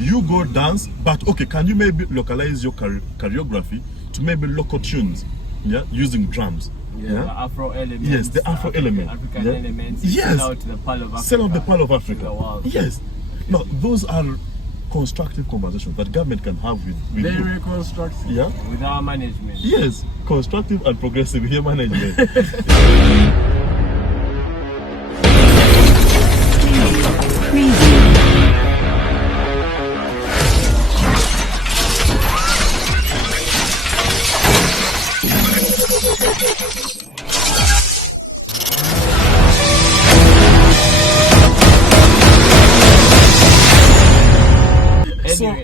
you go dance, but okay, can you maybe localize your choreography to maybe local tunes, yeah, using drums? Yeah, the Afro elements. Yes, the Afro element. African elements. Yes. Sell out the Pearl of Africa. Sell out the Pearl of Africa. The world. Yes. No, those are constructive conversations that government can have with very you. constructive. Yeah. With our management. Yes, constructive and progressive here management.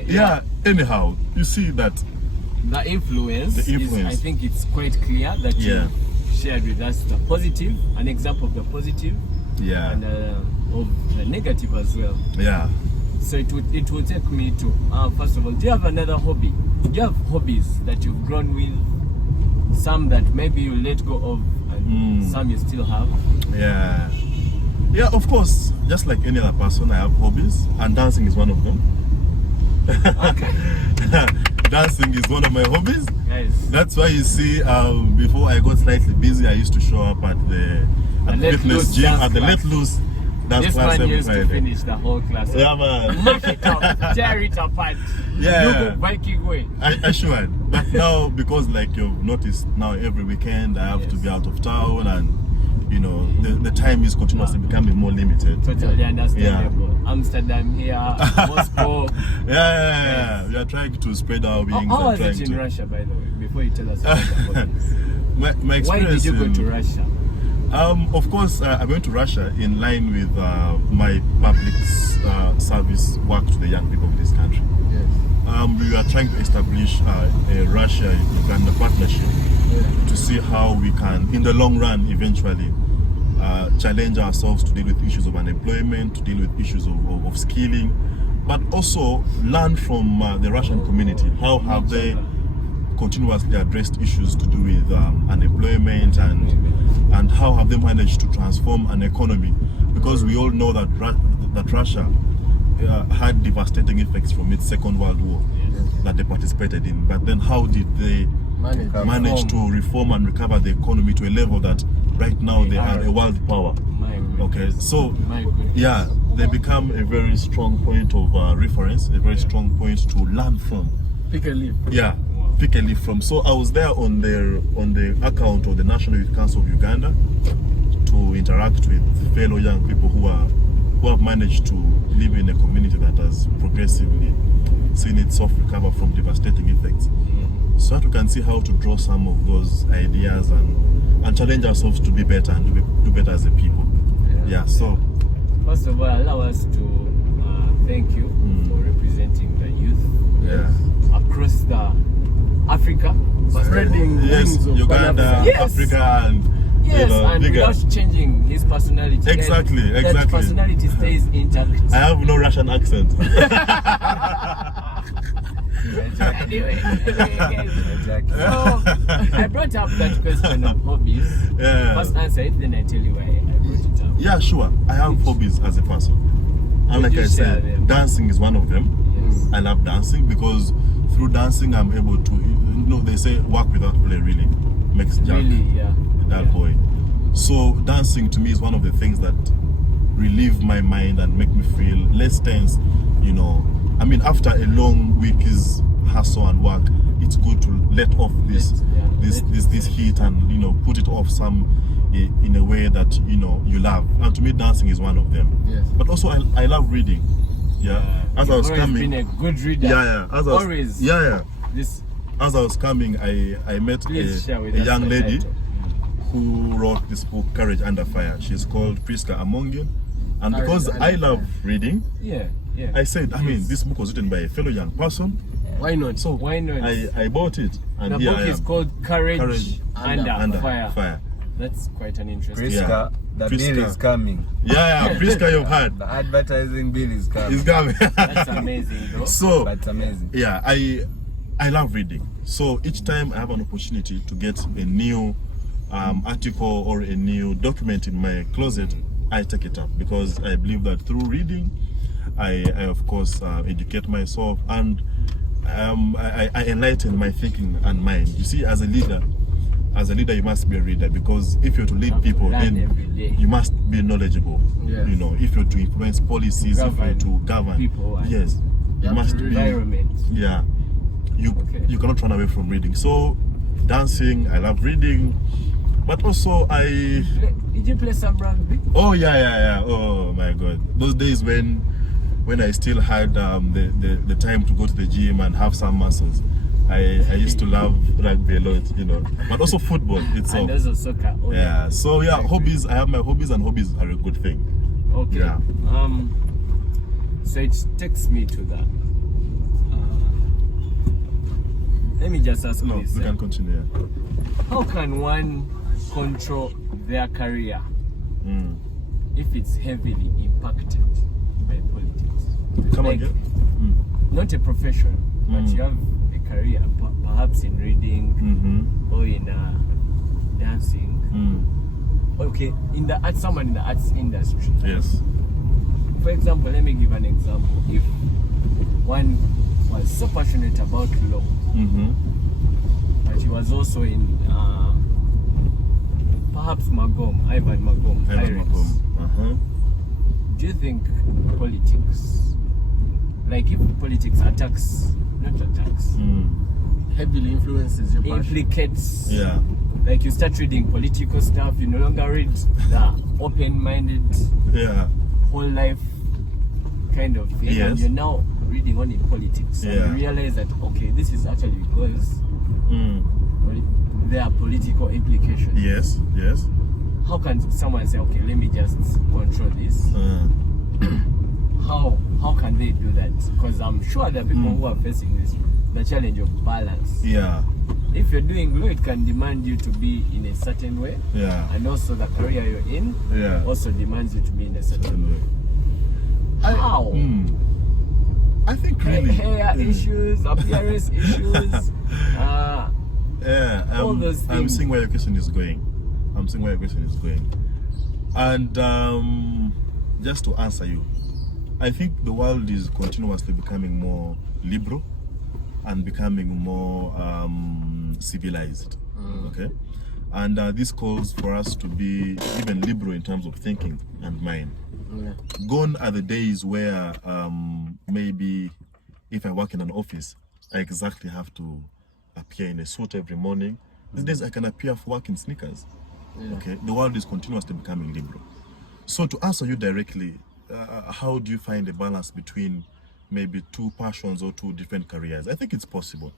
Yeah, anyhow, you see that the influence is, I think it's quite clear that you shared with us the positive, an example of the positive, and of the negative as well. Yeah. So it would take me to, first of all, do you have another hobby? Do you have hobbies that you've grown with? Some that maybe you let go of and some you still have? Yeah. Yeah, of course, just like any other person, I have hobbies, and dancing is one of them. Okay. Dancing is one of my hobbies. Yes. That's why you see, before I got slightly busy, I used to show up at the fitness gym, at the Let Loose dance class every Friday. This man used to finish the whole class. Yeah, man. Mark it up, tear it apart. Yeah. You go Viking way. I should. But now, because like you've noticed, now every weekend I have to be out of town, and you know, the time is continuously becoming more limited. Totally understandable. Yeah. Amsterdam here, Moscow. Yeah. We are trying to spread our wings. How was it in Russia, by the way, before you tell us about this? My experience. Why did you go to Russia? Of course, I went to Russia in line with my public service work to the young people of this country. Yes. We are trying to establish a Russia-Uganda partnership to see how we can, in the long run, eventually challenge ourselves to deal with issues of unemployment, to deal with issues of skilling, but also learn from the Russian community. How have they continuously addressed issues to do with unemployment, and how have they managed to transform an economy? Because we all know that Russia had devastating effects from its Second World War that they participated in. But then how did they manage to reform and recover the economy to a level that right now they are a world power? Okay, so yeah, they become a very strong point of reference, a very strong point to learn from. Pick a leaf. Yeah, pick a leaf from. So I was there on the account of the National Youth Council of Uganda to interact with fellow young people who have managed to live in a community that has progressively seen itself recover from devastating effects. So that we can see how to draw some of those ideas and challenge ourselves to be better and do better as a people. So first of all, allow us to thank you for representing the youth across the Africa, spreading Uganda, Africa, and and without changing his personality. Exactly. That personality stays intact. I have no Russian accent. Anyway, so I brought up that question of hobbies. First answer it, then I tell you why I brought it up. Yeah, sure. I have hobbies as a person. And like I said, dancing is one of them. Yes. I love dancing because through dancing I'm able to, they say work without play really makes Jack that boy. So dancing to me is one of the things that relieve my mind and make me feel less tense, I mean, after a long week's hustle and work, it's good to let off this heat and put it off in a way that you love. And to me, dancing is one of them. Yes. But also, I love reading. As I was coming, been a good reader. As I was coming, I met a young lady who wrote this book, Courage Under Fire. She's called Priska Amongian, and because I love reading, I said, this book was written by a fellow young person. Why not? So why not? I bought it, and the book is called Courage Under Fire. That's quite an interesting. Priska, the bill is coming. Priska, you've heard. The advertising bill is coming. It's coming. That's amazing, though. So that's amazing. Yeah, I love reading. So each time I have an opportunity to get a new article or a new document in my closet, I take it up because I believe that through reading I of course educate myself, and I enlighten my thinking and mind. You see, as a leader, you must be a reader, because if you're to lead people, then you must be knowledgeable. Yes. You know, if you're to influence policies, if you're to govern people, yes, you must be. Environment. Yeah, you cannot run away from reading. So, dancing, I love reading, but also Did you play some rugby? Oh yeah. Oh my God, those days when I still had the time to go to the gym and have some muscles. I used to love rugby a lot, you know, but also football itself. And also soccer. Oh, yeah. So yeah, hobbies. I have my hobbies, and hobbies are a good thing. Okay. Yeah. So it takes me to that. Let me just ask No, this. we can continue. How can one control their career if it's heavily impacted by politics? Come Like, again. not a profession, but you have a career, perhaps in reading or in dancing. Okay, in the arts, someone in the arts industry. Yes. For example, let me give an example. If one was so passionate about law, but he was also in perhaps Ivan Magom, Pirates. Do you think politics, like if politics Heavily influences your passion. implicates, Yeah. like you start reading political stuff, you no longer read the open-minded Yeah. whole life kind of thing, Yes. and you're now reading only politics, and Yeah. you realize that okay, this is actually because there are political implications. Yes. Yes. How can someone say, okay, let me just control this? How can they do that? Because I'm sure there are people who are facing the challenge of balance. Yeah. If you're doing law, it can demand you to be in a certain way, Yeah. and also the career you're in also demands you to be in a certain way. How? I think really Hair issues, appearance issues, all those things. I'm seeing where your question is going. And just to answer you, I think the world is continuously becoming more liberal and becoming more civilized. Okay, and this calls for us to be even liberal in terms of thinking and mind. Gone are the days where maybe if I work in an office, I exactly have to appear in a suit every morning. These days I can appear for work in sneakers. Okay, the world is continuously becoming liberal. So to answer you directly, how do you find a balance between maybe two passions or two different careers? I think it's possible,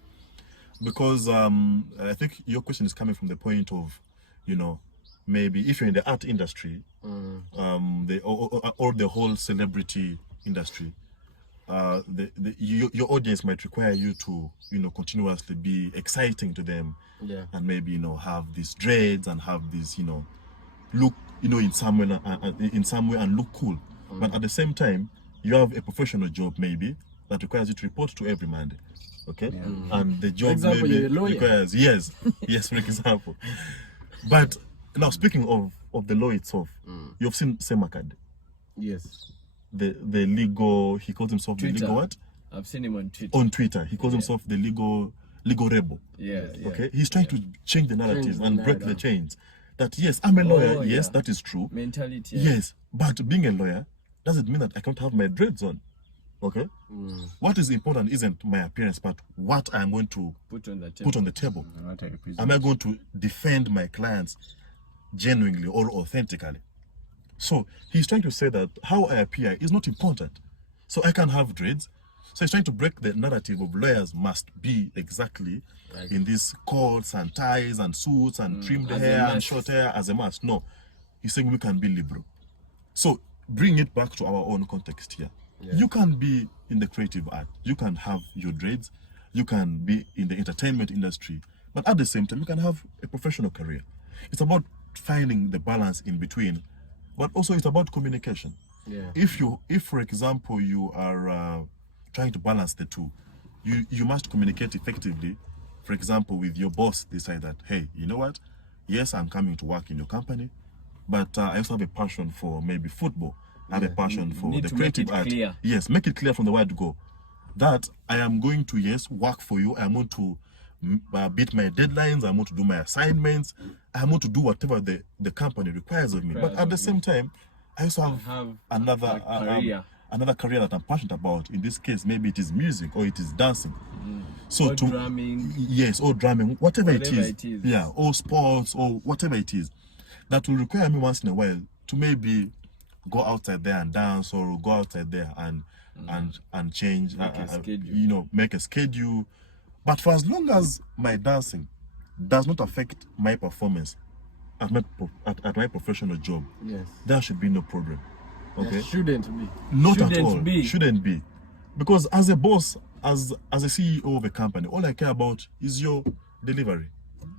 because I think your question is coming from the point of, you know, maybe if you're in the art industry, or the whole celebrity industry, your audience might require you to, you know, continuously be exciting to them, and maybe, you know, have these dreads and have this, you know, look, you know, in some way and look cool. But at the same time, you have a professional job maybe that requires you to report to every Monday. Okay, and the job maybe requires yes, for example. But now, speaking of the law itself, you've seen Semakad. Yes. The legal, he calls himself Twitter. the legal what? I've seen him on Twitter. On Twitter, he calls himself the legal rebel. Yeah. Okay, he's trying to change the narrative and break the chains. That yes, I'm a lawyer. Yes, that is true. Mentality. Yes, but being a lawyer doesn't mean that I can't have my dreads on. Okay, what is important isn't my appearance, but what I'm going to Put on the table. Am I going to defend my clients genuinely or authentically? So he's trying to say that how I appear is not important. So I can have dreads. So he's trying to break the narrative of lawyers must be exactly in these coats and ties and suits and trimmed hair and short hair as a must. No, he's saying we can be liberal. So bring it back to our own context here. You can be in the creative art. You can have your dreads. You can be in the entertainment industry. But at the same time, you can have a professional career. It's about finding the balance in between. But also it's about communication. If for example you are trying to balance the two, you must communicate effectively. For example, with your boss, decide that, hey, you know what? Yes, I'm coming to work in your company, but I also have a passion for maybe football, have a passion for need the to make creative it art. clear. Yes, make it clear from the word go that I am going to, yes, work for you. I want to beat my deadlines. I want to do my assignments. I want to do whatever the company requires of me. But at the same time, I also have another career. Another career that I'm passionate about. In this case, maybe it is music or it is dancing. So or drumming. Yes, or drumming, whatever it is. Yeah, or sports or whatever it is. That will require me once in a while to maybe go outside there and dance, or go outside there and change, make a schedule. But for as long as my dancing does not affect my performance at my professional job, yes, there should be no problem. Okay, there shouldn't be. Not at all. Shouldn't be, because as a boss, as a CEO of a company, all I care about is your delivery,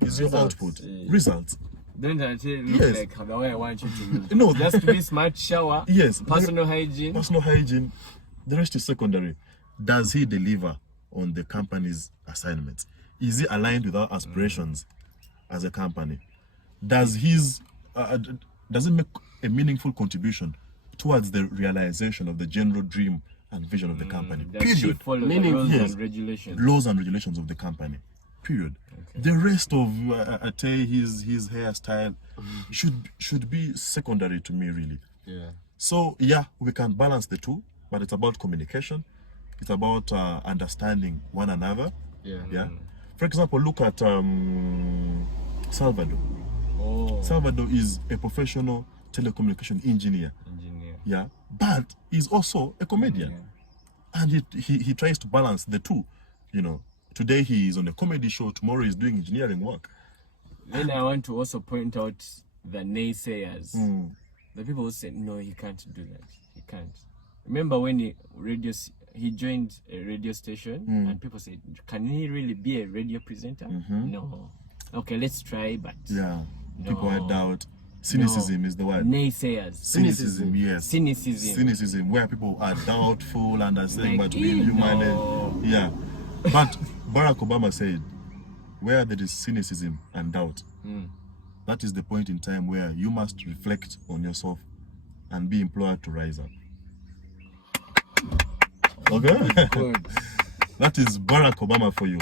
is your output, results. Don't I tell you, look like the way I want you to look. No, just to be smart, shower, yes, personal hygiene. Personal hygiene. The rest is secondary. Does he deliver on the company's assignments? Is he aligned with our aspirations as a company? Does his does it make a meaningful contribution towards the realization of the general dream and vision of the company? Does he follow the rules and regulations? Laws and regulations of the company. Period. Okay. The rest of his hairstyle should be secondary to me, really. Yeah. So yeah, we can balance the two, but it's about communication. It's about understanding one another. Yeah. Yeah. For example, look at Salvador. Oh. Salvador is a professional telecommunication engineer. Yeah, but he's also a comedian, and he tries to balance the two. Today he is on a comedy show, tomorrow he's doing engineering work. Then I want to also point out the naysayers. The people who said, no, he can't do that. He can't. Remember when he joined a radio station and people said, can he really be a radio presenter? No. Okay, let's try, but yeah, people had doubt. Cynicism is the word. Naysayers. Cynicism, yes. Cynicism, where people are doubtful and are saying, but we human. Yeah. But Barack Obama said, where there is cynicism and doubt, that is the point in time where you must reflect on yourself and be implored to rise up. Okay? That is Barack Obama for you.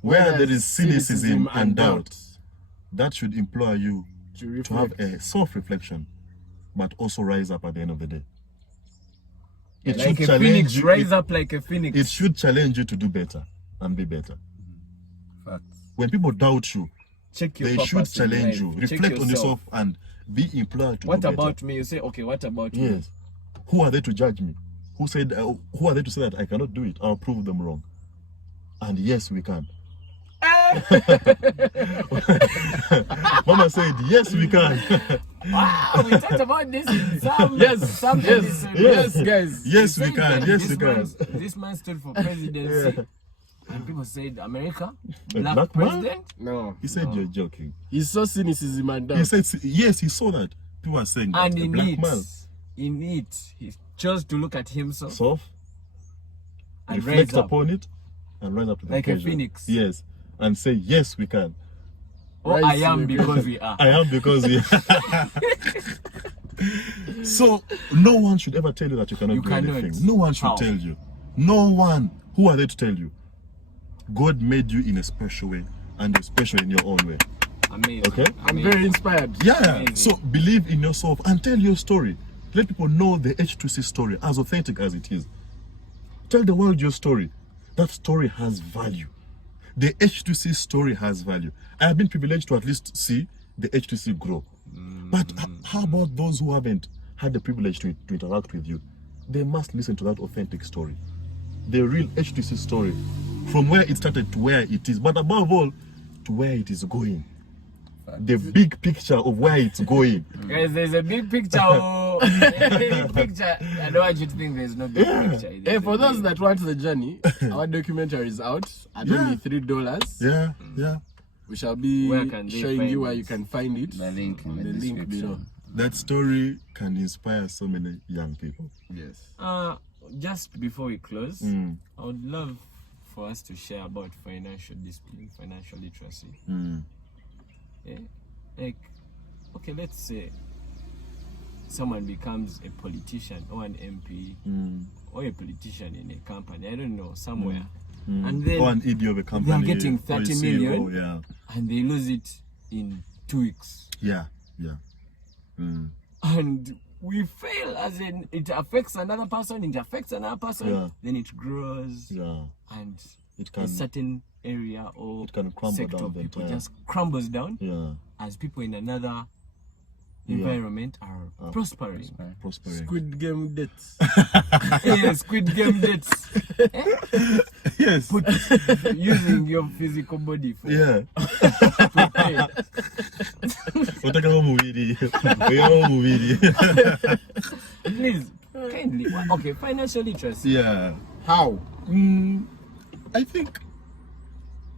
Where there is cynicism and doubt, that should implore you to have a self-reflection, but also rise up at the end of the day. It like should challenge you. Rise up like a phoenix. It should challenge you to do better and be better. Facts. When people doubt you, they should challenge you. Reflect on yourself and be implored to do better. What about me? You say, okay, what about me? Yes. Who are they to judge me? Who are they to say that I cannot do it? I'll prove them wrong. And yes, we can. Mama said, yes, we can. Wow, we talked about this in some yes, guys. Yes, we can. Yes, we can. This man stood for presidency. Yeah. And people said, America, black president? No. He said, you're joking. He saw cynicism and doubt. He said, yes, he saw that. People are saying that. And a black man. In it, he chose to look at himself. And reflect upon it and rise up to the occasion. Like a phoenix. Yes. And say, yes, we can. Or I am because we are. I am because we are. So, no one should ever tell you that you cannot do anything. No one should tell you. No one. Who are they to tell you? God made you in a special way, and you're special in your own way. Amazing. Okay? I'm very inspired. Yeah. Amazing. So, believe in yourself and tell your story. Let people know the H2C story, as authentic as it is. Tell the world your story. That story has value. The H2C story has value. I have been privileged to at least see the H2C grow. But how about those who haven't had the privilege to interact with you? They must listen to that authentic story. The real H2C story. From where it started to where it is. But above all, to where it is going. The big picture of where it's going. Guys, there's a big picture. I don't want you to think there's no big picture. Hey, for those that want the journey, our documentary is out at only $3. Yeah. We shall be showing you where you can find it. The link in the link below. That story can inspire so many young people. Yes. Just before we close, I would love for us to share about financial discipline, financial literacy. Yeah. Like, okay, let's say someone becomes a politician or an MP or a politician in a company, I don't know, somewhere, and then or an ED of a company, they are getting or a 30 CEO, million, yeah, and they lose it in 2 weeks. yeah. And we fail, as in it affects another person, Yeah. then it grows, Yeah. and It a can, certain area or it can crumble sector down of the people entire- just crumbles down, yeah, as people in another environment are prospering. prospering. Squid Game dates. Yeah, Squid Game dates. Yes. Using your physical body for Yeah. to pay. Utaka mubiri. Uyo mubiri. Please, kindly. Okay, financial literacy. Yeah. How? I think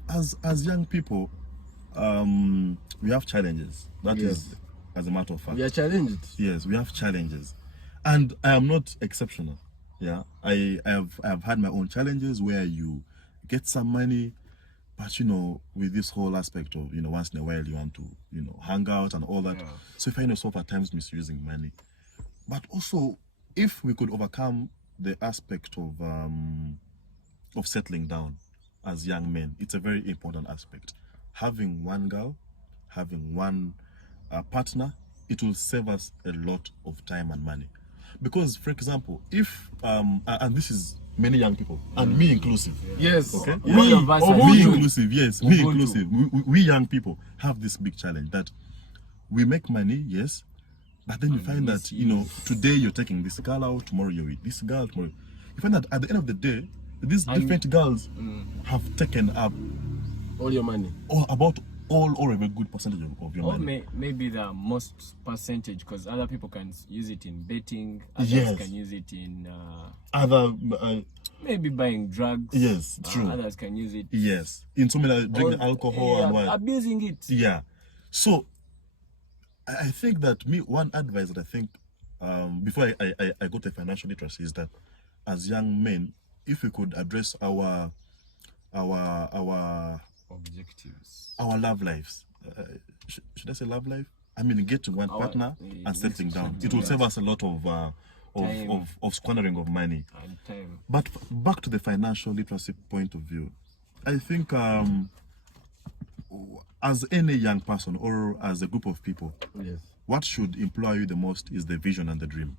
as young people, we have challenges. That is, Yes. as a matter of fact. We are challenged. Yes, we have challenges, and I am not exceptional. Yeah, I have had my own challenges where you get some money, but with this whole aspect of once in a while you want to hang out and all that. Yeah. So you find yourself at times misusing money. But also, if we could overcome the aspect of settling down as young men, it's a very important aspect. Having one girl, having one partner, it will save us a lot of time and money. Because, for example, if and this is many young people and me inclusive. Yes. Okay. All of us are Me young. inclusive. Yes, me Ubuntu. inclusive. We young people have this big challenge that we make money, yes, but then you find that today you're taking this girl out, tomorrow you're with this girl, tomorrow. You find that at the end of the day, these different girls have taken up All your money. about all or a very good percentage of your Or money. maybe the most percentage, because other people can use it in betting, others Yes. can use it in Other maybe buying drugs. Yes, true. Others can use it. yes, in so many drinking or- alcohol yeah, and what. abusing it. Yeah. So I think that one advice that I think before I go to financial literacy is that as young men, if we could address our Objectives. love lives, should I say love life? I mean, get to one partner and settling down. It will save us a lot of squandering of money. And time. But back to the financial literacy point of view, I think as any young person or as a group of people, Yes. what should employ you the most is the vision and the dream.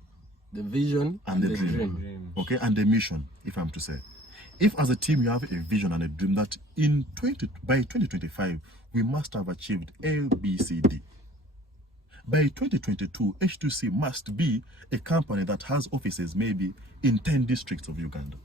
The vision And the dream. Okay, and the mission, if I'm to say. If as a team you have a vision and a dream that by 2025 we must have achieved A, B, C, D. By 2022, H2C must be a company that has offices maybe in 10 districts of Uganda.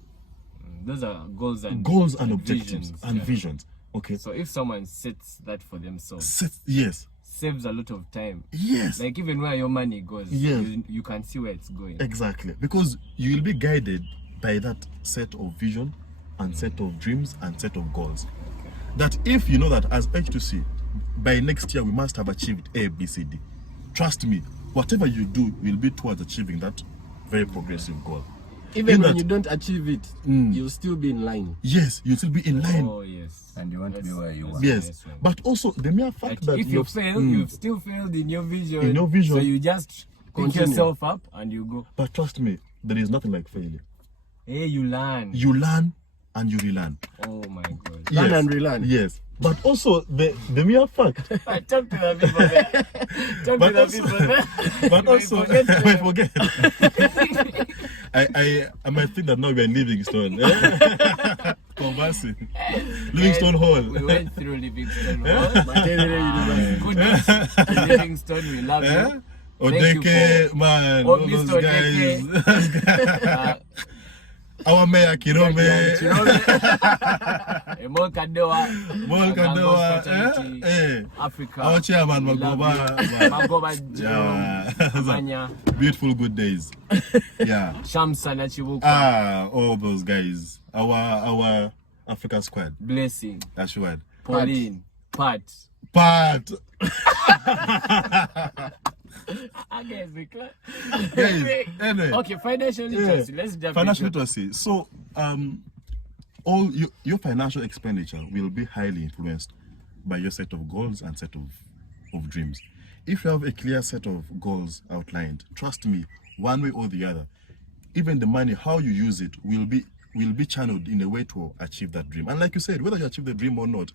Those are goals and Objectives visions, and yeah. visions. Okay. So if someone sets that for themselves, Yes. saves a lot of time. Yes. Like even where your money goes, Yes. you can see where it's going. Exactly. Because you will be guided by that set of vision and set of dreams and set of goals. That if you know that as H2C, by next year we must have achieved A, B, C, D. Trust me, whatever you do will be towards achieving that very progressive goal. Even In when that- you don't achieve it, you'll still be in line. Yes, you'll still be in line. Oh yes. And you want to be where you that's are. Yes. nice one. But also the mere fact Like that if you fail, you've still failed in your vision. In your vision. So you just pick Continue. yourself up and you go. But trust me, there is nothing like failure. Hey, you learn. You learn and you relearn. Oh my God. Learn and relearn. Yes. But also the mere fact. Talk to the people there. Talk But to the also- people there. But You also, forget to- I forget. I might think that now we are in Livingstone. Conversing. Livingstone Hall. We went through Livingstone Eh? Hall. Makerere University. Goodness. Livingstone, we love Eh? you. Thank you Odeke, man, Oh, all those Mr. guys. Our mayor, Kirome. Emol Kadewa. Molkandoa, Fraternity, Africa. Our chairman, We love Magoba. you. Magoba Yeah. Amanya. Beautiful good days. Yeah. Shamsa Nachibuka. All those guys. Our Africa squad. Blessing. That's right. Pauline. Pat. But Guys, anyway, okay, financial literacy. Let's jump financial into literacy. So, all your financial expenditure will be highly influenced by your set of goals and set of dreams. if you have a clear set of goals outlined, trust me, one way or the other, even the money, how you use it, will be channeled in a way to achieve that dream. And like you said, whether you achieve the dream or not,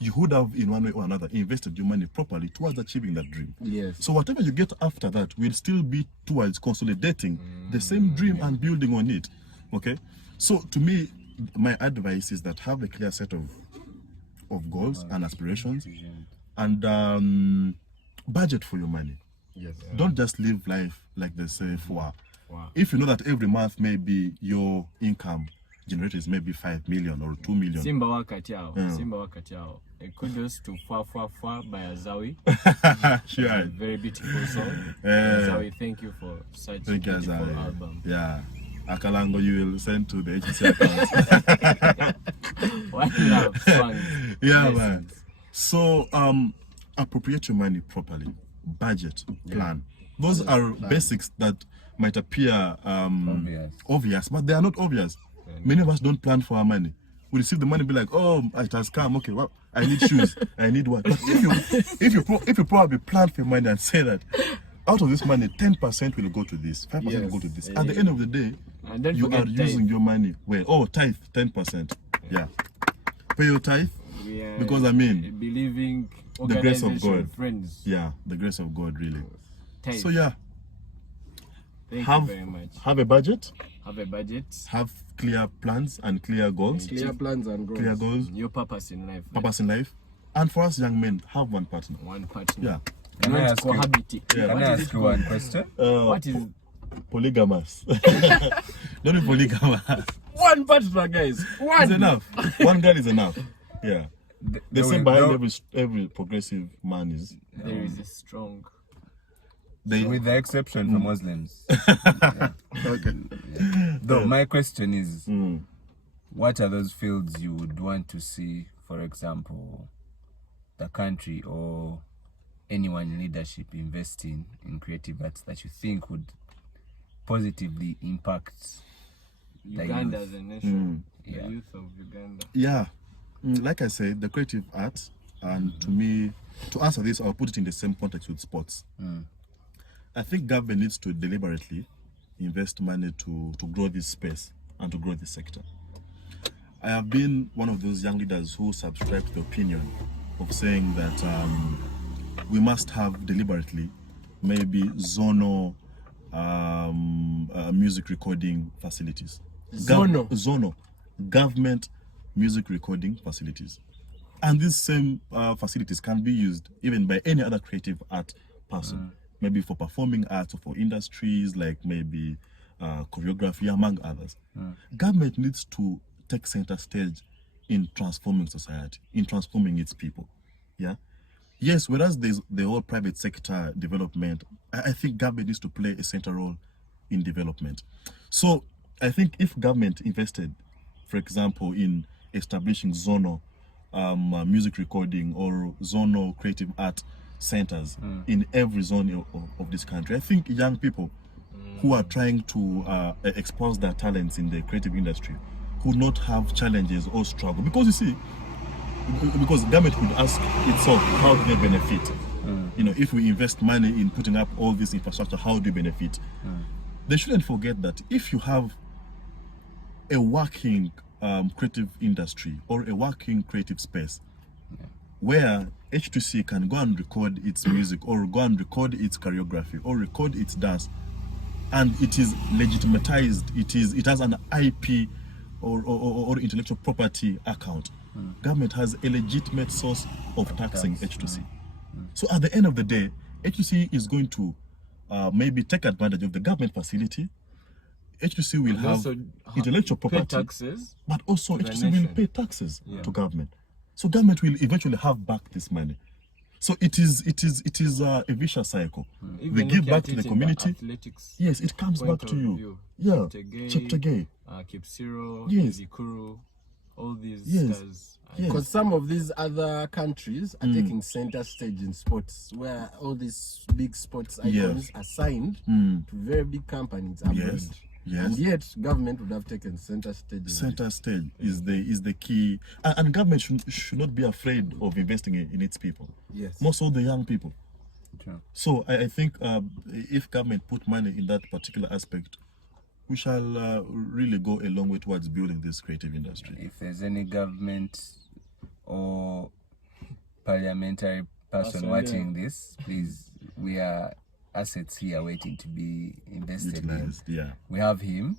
you would have in one way or another invested your money properly towards achieving that dream. Yes. So whatever you get after that will still be towards consolidating the same dream and building on it. Okay. So to me, my advice is that have a clear set of goals and aspirations, and budget for your money. Yes. Don't just live life like they say for. If you know that every month maybe your income generated is maybe 5 million or 2 million. Simba wakati yao. Simba wakati yao. Kudos to Fa Fa Fa by Azawi. Sure. Very beautiful song. Azawi, thank you for such a beautiful album. Yeah. Akalango you will send to the H2C account. One love song. Yeah, man. So appropriate your money properly. Budget, plan. Those are basics that might appear obvious, but they are not obvious. Many of us don't plan for our money. We receive the money, be like, oh, it has come. Okay, well, I need shoes. I need what? But if you probably plan for your money and say that out of this money, 10% will go to this, 5% will go to this. At the end of the day, you are using your money well. Oh, tithe, 10%. Yeah. Pay your tithe, because I mean, believing the grace of God. Friends. Yeah, the grace of God, really. Tithe. So yeah. Thank you very much. Have a budget. Have a budget. Have clear plans and clear goals. Clear plans and goals. Clear goals. Your purpose in life. Purpose in life. And for us young men, have one partner. One partner. Yeah. Can I ask you one question? What is polygamous? Don't be polygamous. One partner, guys. One. It's enough. One girl is enough. Yeah. The same behind every progressive man is. There is a strong. With the exception for Muslims. Okay. Though my question is, what are those fields you would want to see, for example, the country or anyone in leadership investing in creative arts that you think would positively impact Uganda as a nation, the youth of Uganda? Yeah. Like I said, the creative arts, and to me, to answer this, I'll put it in the same context with sports. I think government needs to deliberately invest money to grow this space and to grow this sector. I have been one of those young leaders who subscribe to the opinion of saying that we must have deliberately maybe zonal music recording facilities. Zonal government music recording facilities. And these same facilities can be used even by any other creative art person. Maybe for performing arts or for industries like maybe choreography, among others. Government needs to take center stage in transforming society, in transforming its people. Yeah. Yes, whereas there's the whole private sector development, I think government needs to play a central role in development. So I think if government invested, for example, in establishing zonal music recording or zonal creative art centers in every zone of this country, I think young people who are trying to expose their talents in the creative industry would not have challenges or struggle. Because you see, because government could ask itself, how do they benefit? You know, if we invest money in putting up all this infrastructure, how do you benefit? They shouldn't forget that if you have a working creative industry or a working creative space where H2C can go and record its music or go and record its choreography or record its dance, and it is legitimatized, it has an IP or intellectual property account, government has a legitimate source of taxing H2C. So at the end of the day, H2C is going to maybe take advantage of the government facility. H2C will have intellectual property taxes, but also H2C will pay taxes to government. So government will eventually have back this money. So it is a vicious cycle. They give back to the community. Yes, it comes back to you. Yeah, Cheptegei, Kipsiro, yes, Zikuru, all these stars. Because some of these other countries are taking center stage in sports, where all these big sports icons are signed to very big companies abroad. Yes. And yet, government would have taken center stage. Center stage is the key, and government should not be afraid of investing in its people. Yes. Most of the young people. True. So I think if government put money in that particular aspect, we shall really go a long way towards building this creative industry. If there's any government or parliamentary person watching this, please, we are assets here waiting to be invested Utilized, in. yeah. We have him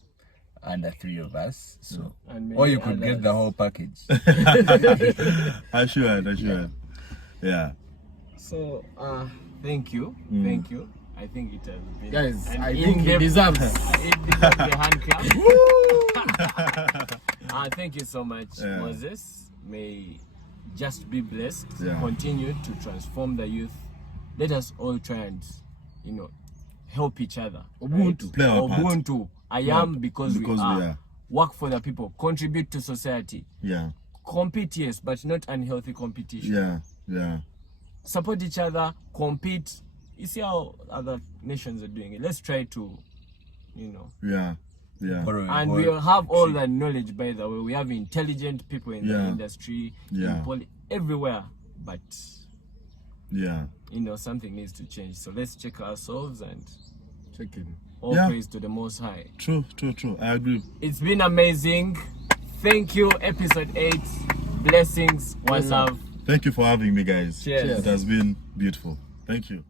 and the 3 of us, so And or you could many get the others. whole package. I should. Yeah. So, thank you. Thank you. I think it has been Guys, an I think he in-depth- deserves. it deserves a hand clap. Thank you so much, Yeah. Moses. May just be blessed. Yeah. Continue to transform the youth. Let us all try and, help each other. Ubuntu. Play our part. Ubuntu. I am because we are. Work for the people. Contribute to society. Yeah. Compete, yes, but not unhealthy competition. Yeah. Support each other. Compete. You see how other nations are doing it. Let's try to, Yeah. And we have all that knowledge, by the way. We have intelligent people in the industry, everywhere. But, something needs to change. So let's check ourselves and Check in. all praise to the Most High. True. I agree. It's been amazing. Thank you, episode 8. Blessings, one love. Thank you for having me, guys. Cheers. It has been beautiful. Thank you.